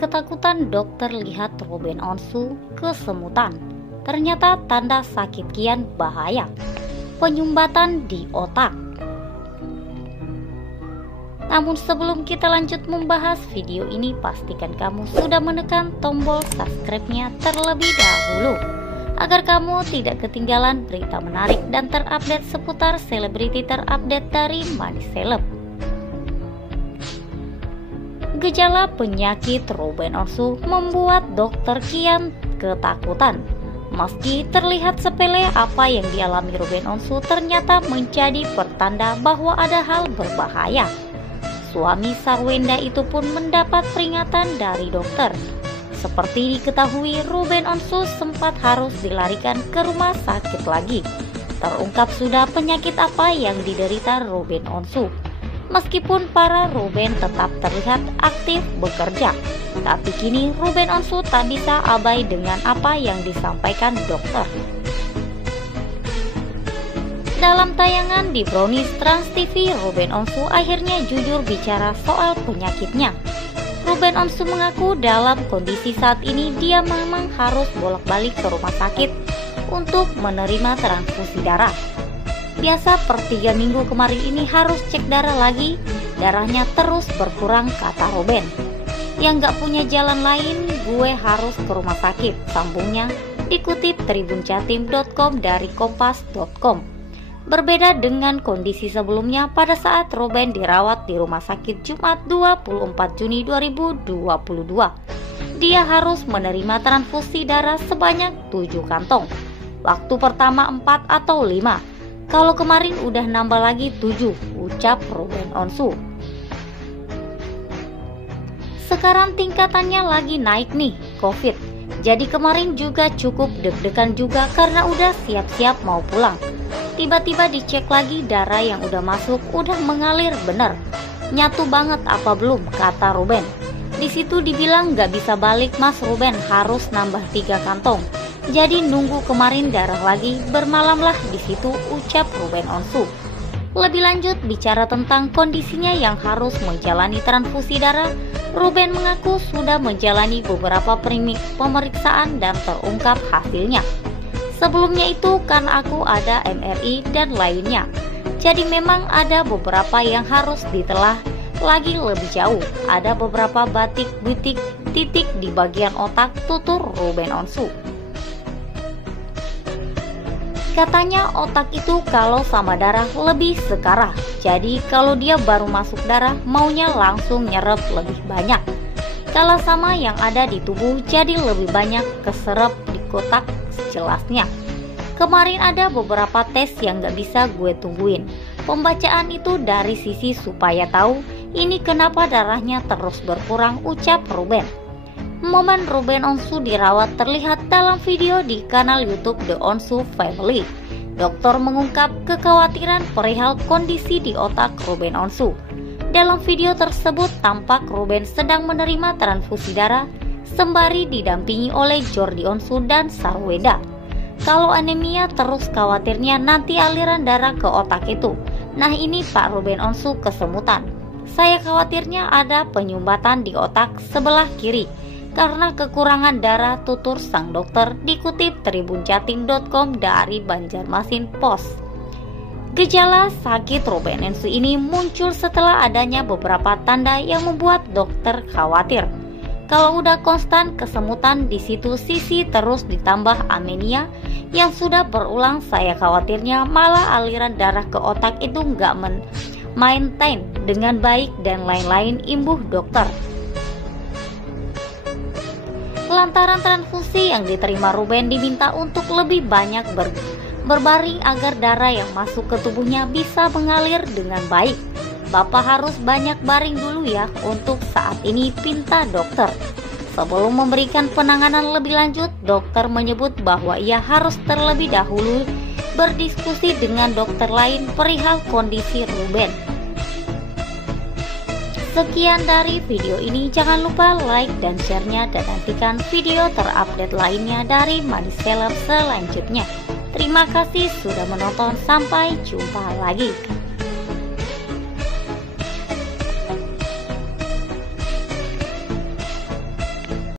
ketakutan dokter lihat Ruben Onsu kesemutan. Ternyata tanda sakit kian bahaya, penyumbatan di otak. Namun sebelum kita lanjut membahas video ini, pastikan kamu sudah menekan tombol subscribe-nya terlebih dahulu agar kamu tidak ketinggalan berita menarik dan terupdate seputar selebriti terupdate dari Money Celeb. Gejala penyakit Ruben Onsu membuat dokter kian ketakutan. Meski terlihat sepele, apa yang dialami Ruben Onsu ternyata menjadi pertanda bahwa ada hal berbahaya. Suami Sarwenda itu pun mendapat peringatan dari dokter. Seperti diketahui, Ruben Onsu sempat harus dilarikan ke rumah sakit lagi. Terungkap sudah penyakit apa yang diderita Ruben Onsu. Meskipun para Ruben tetap terlihat aktif bekerja, tapi kini Ruben Onsu tak bisa abai dengan apa yang disampaikan dokter. Dalam tayangan di Brownies Trans TV, Ruben Onsu akhirnya jujur bicara soal penyakitnya. Ruben Onsu mengaku dalam kondisi saat ini dia memang harus bolak-balik ke rumah sakit untuk menerima transfusi darah. Biasa per 3 minggu kemarin ini harus cek darah lagi, darahnya terus berkurang, kata Ruben. Yang gak punya jalan lain, gue harus ke rumah sakit, sambungnya, dikutip tribunjatim.com dari kompas.com. Berbeda dengan kondisi sebelumnya pada saat Ruben dirawat di rumah sakit Jumat 24 Juni 2022. Dia harus menerima transfusi darah sebanyak 7 kantong. Waktu pertama 4 atau 5. Kalau kemarin udah nambah lagi 7, ucap Ruben Onsu. Sekarang tingkatannya lagi naik nih, COVID. Jadi kemarin juga cukup deg-degan juga karena udah siap-siap mau pulang. Tiba-tiba dicek lagi darah yang udah masuk udah mengalir bener. Nyatu banget apa belum, kata Ruben. Di situ dibilang gak bisa balik Mas Ruben, harus nambah 3 kantong. Jadi nunggu kemarin darah lagi, bermalamlah di situ, ucap Ruben Onsu. Lebih lanjut bicara tentang kondisinya yang harus menjalani transfusi darah, Ruben mengaku sudah menjalani beberapa pemeriksaan dan terungkap hasilnya. Sebelumnya itu kan aku ada MRI dan lainnya. Jadi memang ada beberapa yang harus ditelah lagi lebih jauh. Ada beberapa titik di bagian otak, tutur Ruben Onsu. Katanya otak itu kalau sama darah lebih sekarah. Jadi kalau dia baru masuk darah maunya langsung nyerap lebih banyak. Kalau sama yang ada di tubuh jadi lebih banyak keserap di kotak, jelasnya. Kemarin ada beberapa tes yang gak bisa gue tungguin. Pembacaan itu dari sisi supaya tahu ini kenapa darahnya terus berkurang, ucap Ruben. Momen Ruben Onsu dirawat terlihat dalam video di kanal YouTube The Onsu Family. Dokter mengungkap kekhawatiran perihal kondisi di otak Ruben Onsu. Dalam video tersebut tampak Ruben sedang menerima transfusi darah sembari didampingi oleh Jordi Onsu dan Sarwenda. Kalau anemia terus khawatirnya nanti aliran darah ke otak itu. Nah ini Pak Ruben Onsu kesemutan. Saya khawatirnya ada penyumbatan di otak sebelah kiri karena kekurangan darah, tutur sang dokter, dikutip tribunjatim.com dari Banjarmasin Post. Gejala sakit Ruben Onsu ini muncul setelah adanya beberapa tanda yang membuat dokter khawatir. Kalau udah konstan kesemutan di situ sisi terus ditambah anemia yang sudah berulang, saya khawatirnya malah aliran darah ke otak itu nggak maintain dengan baik dan lain-lain, imbuh dokter. Lantaran transfusi yang diterima Ruben diminta untuk lebih banyak berbaring agar darah yang masuk ke tubuhnya bisa mengalir dengan baik. Bapak harus banyak baring dulu ya untuk saat ini, pinta dokter. Sebelum memberikan penanganan lebih lanjut, dokter menyebut bahwa ia harus terlebih dahulu berdiskusi dengan dokter lain perihal kondisi Ruben. Sekian dari video ini, jangan lupa like dan share-nya dan nantikan video terupdate lainnya dari Money Celeb selanjutnya. Terima kasih sudah menonton, sampai jumpa lagi.